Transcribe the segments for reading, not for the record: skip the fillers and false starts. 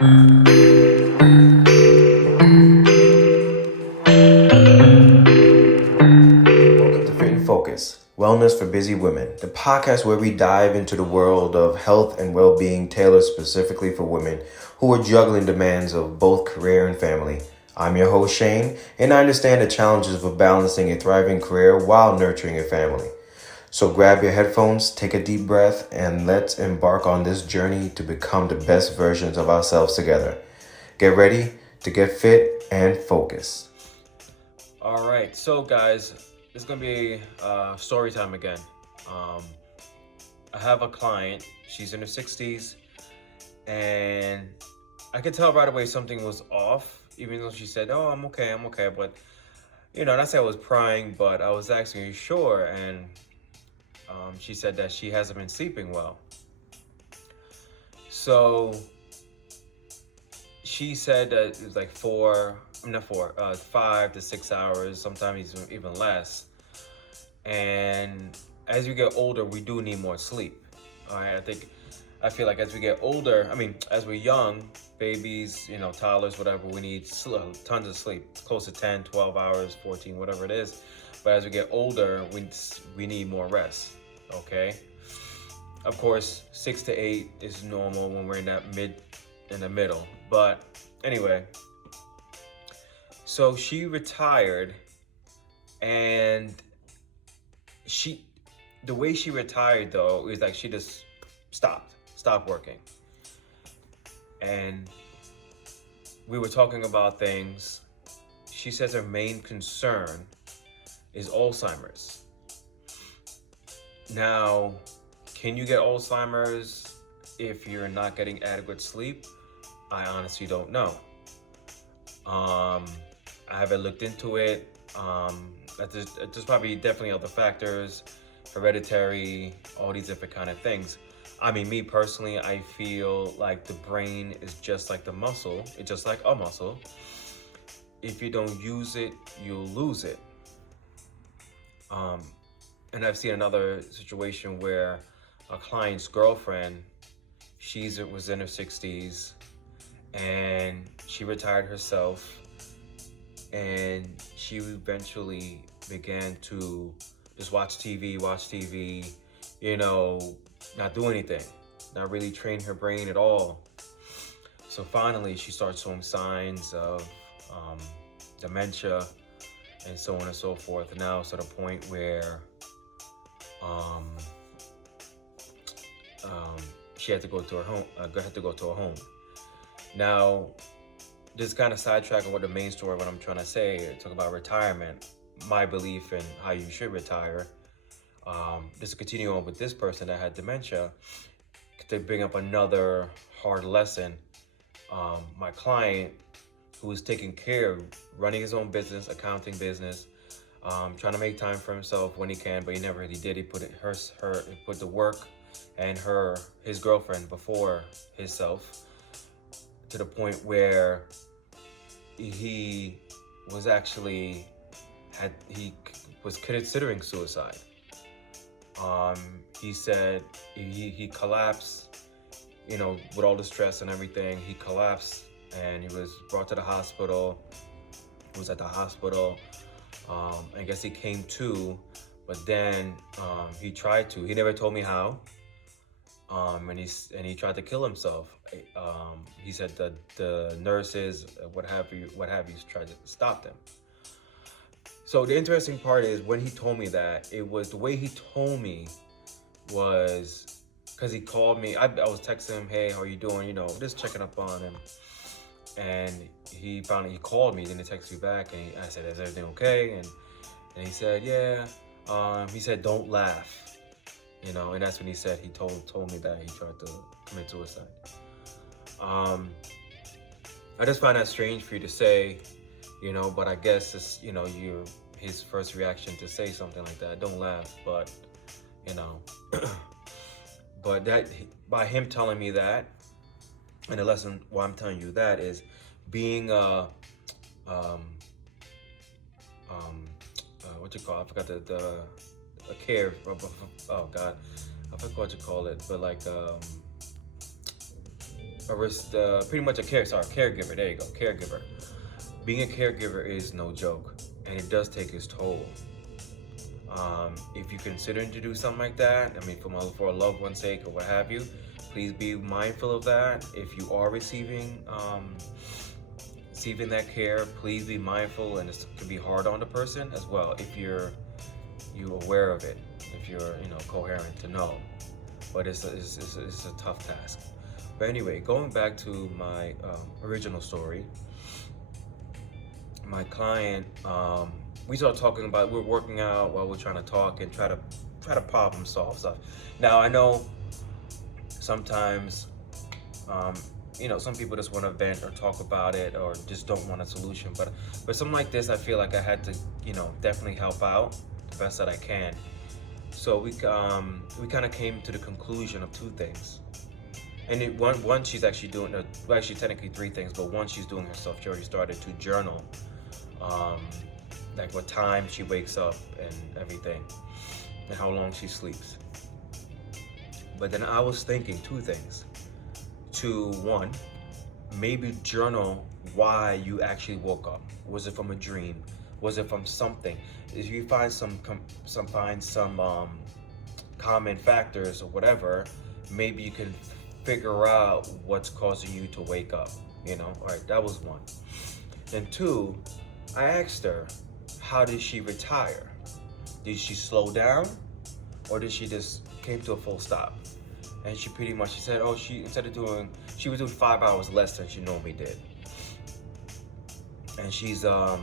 Welcome to Fit and Focus, Wellness for Busy Women, the podcast where we dive into the world of health and well-being tailored specifically for women who are juggling demands of both career and family. I'm your host, Shane, and I understand the challenges of balancing a thriving career while nurturing a family. So grab your headphones, take a deep breath, and let's embark on this journey to become the best versions of ourselves together. Get ready to get fit and focus. All right, so guys, it's gonna be story time again. Um, I have a client. She's in her 60s, and I could tell right away something was off, even though she said, "Oh, I'm okay, I'm okay." But not say I was prying, but I was asking, "Are you sure?" And she said that she hasn't been sleeping well. So she said that it was like not 5 to 6 hours, sometimes even less. And as we get older, we do need more sleep. All right, I feel like as we get older, as we're young, babies, toddlers, whatever, we need tons of sleep, close to 10, 12 hours, 14, whatever it is. But as we get older, we need more rest, okay? Of course, 6 to 8 is normal when we're in the middle. But anyway, so she retired, and the way she retired though is like she just stopped working. And we were talking about things. She says her main concern is Alzheimer's. Now, can you get Alzheimer's if you're not getting adequate sleep? I honestly don't know. I haven't looked into it. There's probably definitely other factors, hereditary, all these different kind of things. Me personally, I feel like the brain is just like the muscle. It's just like a muscle. If you don't use it, you'll lose it. And I've seen another situation where a client's girlfriend, was in her 60s, and she retired herself, and she eventually began to just watch TV, not do anything, not really train her brain at all. So finally, she starts showing signs of dementia and so on and so forth. And now it's at a point where she had to go to her home. Now, this kind of sidetracking what the main story, what I'm trying to say, talk about retirement, my belief in how you should retire. Just to continue on with this person that had dementia, to bring up another hard lesson. My client, who was taking care of running his own business, accounting business, trying to make time for himself when he can, but he never really did. He put the work and his girlfriend before himself, to the point where he was considering suicide. He said he collapsed, with all the stress and everything. He collapsed, and he was brought to the hospital. He was at the hospital. I guess he came to, but then he never told me how. And he tried to kill himself. He said that the nurses, what have you, tried to stop them. So the interesting part is, when he told me that, it was the way he told me was because he called me. I was texting him, "Hey, how are you doing?" Just checking up on him. And he called me, then he texted me back, and I said, "Is everything okay?" And he said, "Yeah." He said, "Don't laugh." And that's when he said, he told me that he tried to commit suicide. I just find that strange for you to say, but I guess it's, his first reaction to say something like that. Don't laugh, but, but that, by him telling me that, and the lesson why I'm telling you that is being what you call, I forgot the care, oh God, I forgot what you call it, but like pretty much a caregiver. There you go, caregiver. Being a caregiver is no joke, and it does take its toll. If you're considering to do something like that, I mean, for a loved one's sake or what have you, please be mindful of that. If you are receiving that care, please be mindful, and it can be hard on the person as well. If you're aware of it, if you're coherent to know, but it's a tough task. But anyway, going back to my original story, my client, we started talking about, we're working out while we're trying to talk and try to problem solve stuff. Now I know sometimes some people just want to vent or talk about it or just don't want a solution, but something like this, I feel like I had to definitely help out the best that I can. So we kind of came to the conclusion of two things. And one she's actually doing, well, actually technically three things, but one, she's doing herself. She already started to journal, like what time she wakes up and everything, and how long she sleeps. But then I was thinking two things. One, maybe journal why you actually woke up. Was it from a dream? Was it from something? If you find some common factors or whatever, maybe you can figure out what's causing you to wake up. All right, that was one. And two, I asked her, how did she retire? Did she slow down, or did she just came to a full stop? And she said, oh, she was doing 5 hours less than she normally did. And she's a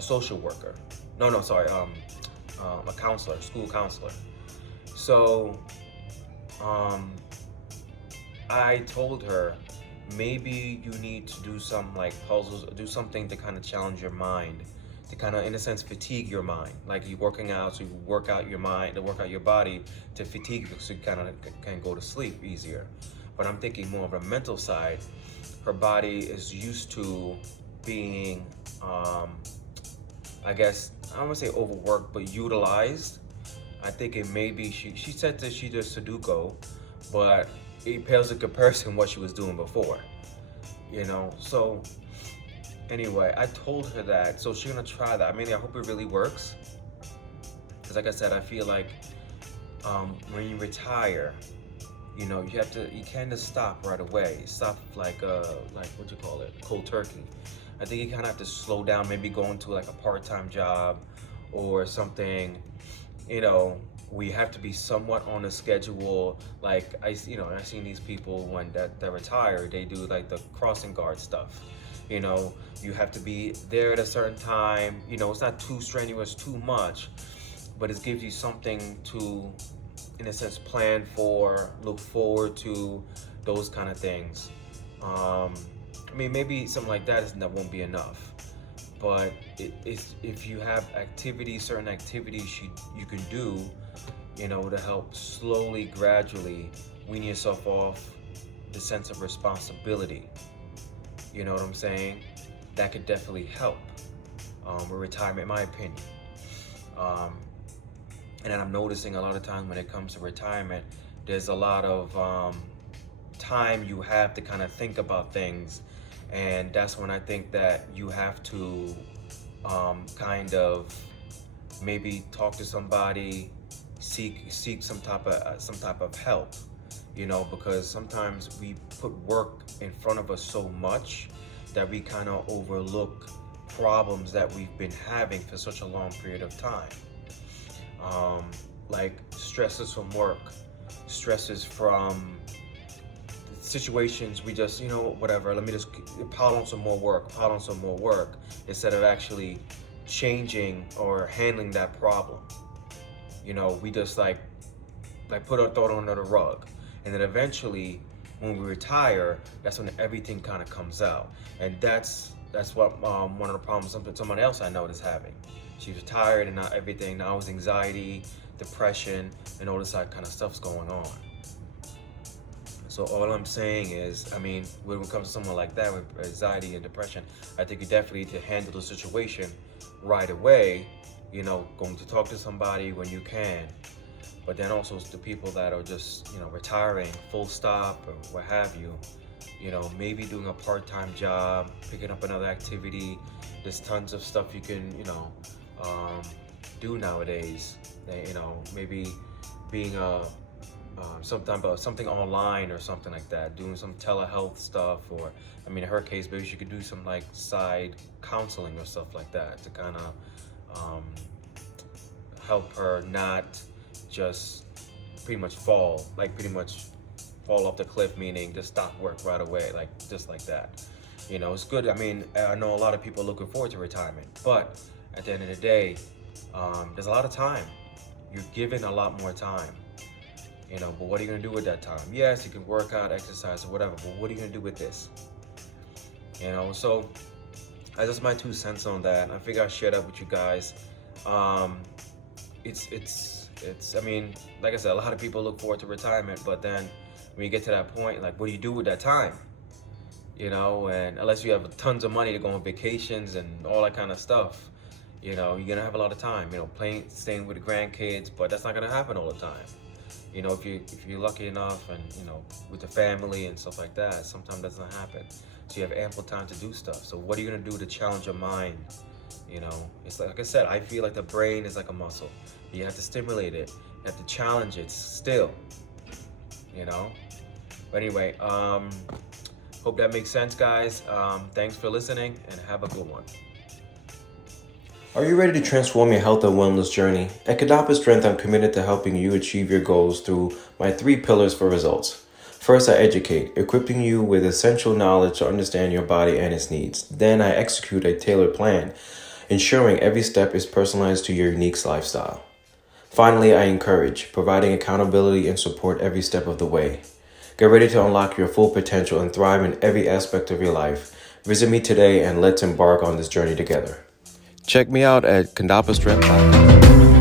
social worker. A counselor, school counselor. So I told her, maybe you need to do some like puzzles, do something to kind of challenge your mind, to kind of, in a sense, fatigue your mind. Like you're working out, so you work out your mind, to work out your body, to fatigue you, so you kind of can go to sleep easier. But I'm thinking more of a mental side. Her body is used to being, I guess, I don't want to say overworked, but utilized. I think it may be, she said that she does Sudoku, but it pales in comparison what she was doing before, So anyway, I told her that, so she's gonna try that. I mean, I hope it really works, because like I said, I feel like when you retire, you can't just stop right away. Stop like what you call it, cold turkey. I think you kind of have to slow down, maybe go into like a part-time job or something, we have to be somewhat on a schedule. Like I've seen these people when that retire, they do like the crossing guard stuff. You have to be there at a certain time. It's not too strenuous, too much, but it gives you something to, in a sense, plan for, look forward to, those kind of things. I mean, maybe something like that won't be enough. But if you have certain activities you can do, to help slowly, gradually wean yourself off the sense of responsibility. You know what I'm saying? That could definitely help with retirement, in my opinion. And then I'm noticing a lot of times when it comes to retirement, there's a lot of time you have to kind of think about things. And that's when I think that you have to kind of maybe talk to somebody, seek some type of help, because sometimes we put work in front of us so much that we kind of overlook problems that we've been having for such a long period of time. Like stresses from work, stresses from situations we just, whatever, let me just pile on some more work, instead of actually changing or handling that problem. We just like put our thought under the rug. And then eventually, when we retire, that's when everything kind of comes out. And that's what one of the problems someone else I know is having. She's retired, and now it's anxiety, depression, and all this kind of stuff's going on. So all I'm saying is, I mean, when it comes to someone like that with anxiety and depression, I think you definitely need to handle the situation right away, going to talk to somebody when you can. But then also the people that are just, retiring, full stop, or what have you, maybe doing a part-time job, picking up another activity. There's tons of stuff you can, um, do nowadays. Maybe being something online or something like that, doing some telehealth stuff, or in her case, maybe she could do some like side counseling or stuff like that to kind of help her not just pretty much fall off the cliff, meaning just stop work right away, like just like that. It's good. I know a lot of people are looking forward to retirement, but at the end of the day, there's a lot of time. You're given a lot more time. But what are you gonna do with that time? Yes, you can work out, exercise, or whatever, but what are you gonna do with this? So that's just my 2 cents on that. I figure I'll share that with you guys. It's like I said, a lot of people look forward to retirement, but then when you get to that point, like, what do you do with that time? And unless you have tons of money to go on vacations and all that kind of stuff, you're gonna have a lot of time, playing, staying with the grandkids, but that's not gonna happen all the time. If you're lucky enough, and with the family and stuff like that, sometimes that doesn't happen. So you have ample time to do stuff. So what are you gonna do to challenge your mind? It's like I said, I feel like the brain is like a muscle. You have to stimulate it. You have to challenge it still. But anyway, hope that makes sense, guys. Thanks for listening, and have a good one. Are you ready to transform your health and wellness journey? At Kadapa Strength, I'm committed to helping you achieve your goals through my 3 pillars for results. First, I educate, equipping you with essential knowledge to understand your body and its needs. Then I execute a tailored plan, ensuring every step is personalized to your unique lifestyle. Finally, I encourage, providing accountability and support every step of the way. Get ready to unlock your full potential and thrive in every aspect of your life. Visit me today and let's embark on this journey together. Check me out at kandapastrength.com.